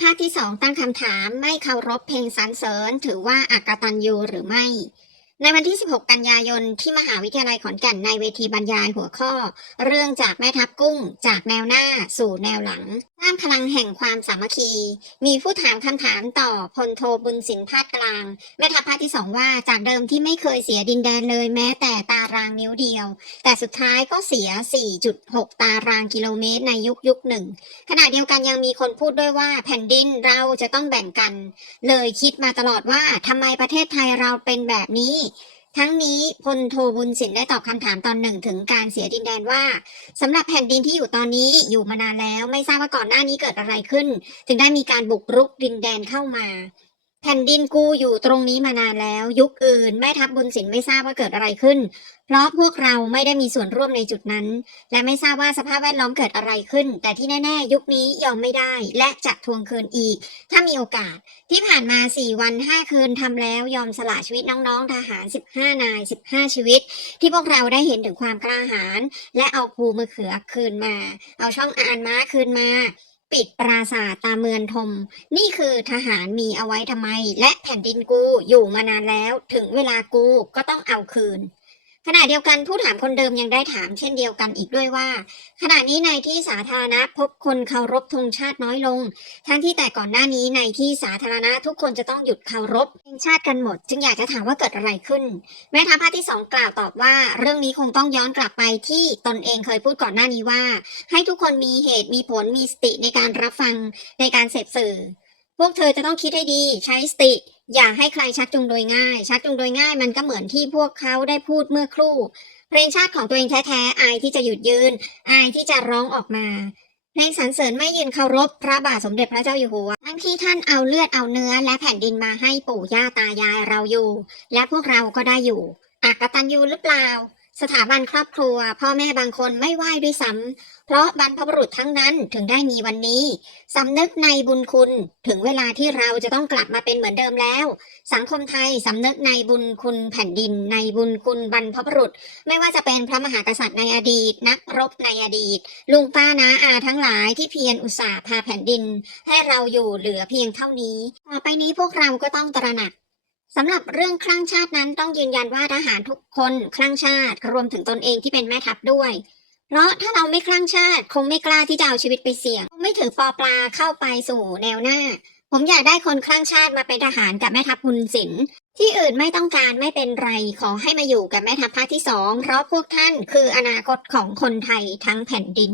ภาคที่สองตั้งคำถามไม่เคารพเพลงสรรเสริญ ถือว่าอากตันยูหรือไม่ ในวันที่ 16 กันยายนที่มหาวิทยาลัยขอนแก่นในเวทีบรรยายหัวข้อ เรื่องจากแม่ทัพกุ้ง จากแนวหน้าสู่แนวหลัง ร้างพลังแห่งความสามัคคี มีผู้ถามคำถามต่อพลโทบุญสินพาดกลาง แม่ทัพภาคที่สองว่าจากเดิมที่ไม่เคยเสียดินแดนเลยแม้แต่ตารางนิ้วเดียว แต่สุดท้ายก็เสีย 4.6 ตารางกิโลเมตรในยุคยุคหนึ่ง ขณะเดียวกันยังมีคนพูดด้วยว่าแผ่นดินเราจะต้องแบ่งกัน เลยคิดมาตลอดว่าทำไมประเทศไทยเราเป็นแบบนี้ ทั้งนี้พลโทบุญสินได้ตอบคำถามตอนหนึ่งถึงการเสียดินแดนว่าสำหรับแผ่นดินที่อยู่ตอนนี้อยู่มานานแล้ว ไม่ทราบว่าก่อนหน้านี้เกิดอะไรขึ้น ถึงได้มีการบุกรุกดินแดนเข้ามา แผ่นดินกูอยู่ตรงนี้มานานแล้ว ยุคอื่นแม่ทัพบุญสินไม่ทราบว่าเกิดอะไรขึ้น เพราะพวกเราไม่ได้มีส่วนร่วมในจุดนั้น และไม่ทราบว่าสภาพแวดล้อมเกิดอะไรขึ้น แต่ที่แน่ ๆ ยุคนี้ยอมไม่ได้ และจะทวงคืนอีก ถ้ามีโอกาส ที่ผ่านมา 4 วัน 5 คืนทำแล้วยอมสละชีวิตน้องๆ ทหาร 15 นาย 15 ชีวิต ที่พวกเราได้เห็นถึงความกล้าหาญและเอาภูมะเขือคืนมา เอาช่องอานม้าคืนมา ปิดปราสาทตาเมือนทม นี่คือทหารมีเอาไว้ทำไม และแผ่นดินกูอยู่มานานแล้ว ถึงเวลากูก็ต้องเอาคืน ขณะเดียวกันผู้ถามคนเดิมยังได้ถามเช่นเดียวกันอีกด้วยว่า ขณะนี้ในที่สาธารณะพบคนเคารพธงชาติน้อยลง ทั้งที่แต่ก่อนหน้านี้ในที่สาธารณะทุกคนจะต้องหยุดเคารพเพลงชาติกันหมด จึงอยากจะถามว่าเกิดอะไรขึ้น แม่ทัพภาคที่สองกล่าวตอบว่า เรื่องนี้คงต้องย้อนกลับไปที่ตนเองเคยพูดก่อนหน้านี้ว่า ให้ทุกคนมีเหตุมีผลมีสติในการรับฟังในการเสพสื่อ พวกเธอจะต้องคิดให้ดี ใช้สติ อย่าให้ใครชักจูงโดยง่าย ชักจูงโดยง่ายมันก็เหมือนที่พวกเขาได้พูดเมื่อครู่ เพลงชาติของตัวเองแท้ๆอายที่จะหยุดยืน อายที่จะร้องออกมาเพลงสรรเสริญไม่ยืนเคารพพระบาทสมเด็จพระเจ้าอยู่หัวทั้งที่ท่านเอาเลือดเอาเนื้อ และแผ่นดินมาให้ปู่ย่าตายายเราอยู่ และพวกเราก็ได้อยู่อากตันยูหรือเปล่า สถาบันครอบครัว พ่อแม่บางคนไม่ไหว้ด้วยซ้ำเพราะบรรพบุรุษทั้งนั้นถึงได้มีวันนี้สำนึกในบุญคุณ ถึงเวลาที่เราจะต้องกลับมาเป็นเหมือนเดิมแล้ว สังคมไทยสำนึกในบุญคุณแผ่นดิน ในบุญคุณบรรพบุรุษ ไม่ว่าจะเป็นพระมหากษัตริย์ในอดีต นักรบในอดีต ลุงป้านาอาทั้งหลายที่เพียรอุตสาห์พาแผ่นดิน ให้เราอยู่เหลือเพียงเท่านี้ ต่อไปนี้พวกเราก็ต้องตระหนัก สำหรับเรื่องคลั่งชาตินั้นต้องยืนยันว่าทหารทุกคนคลั่งชาติรวมถึงตนเองที่เป็นแม่ทัพด้วย เพราะถ้าเราไม่คลั่งชาติ คงไม่กล้าที่จะเอาชีวิตไปเสี่ยง ไม่ถือปอปลาเข้าไปสู่แนวหน้า ผมอยากได้คนคลั่งชาติมาเป็นทหารกับแม่ทัพบุญสินที่อื่นไม่ต้องการไม่เป็นไรขอให้มาอยู่กับแม่ทัพภาคที่สองเพราะพวกท่านคืออนาคตของคนไทยทั้งแผ่นดิน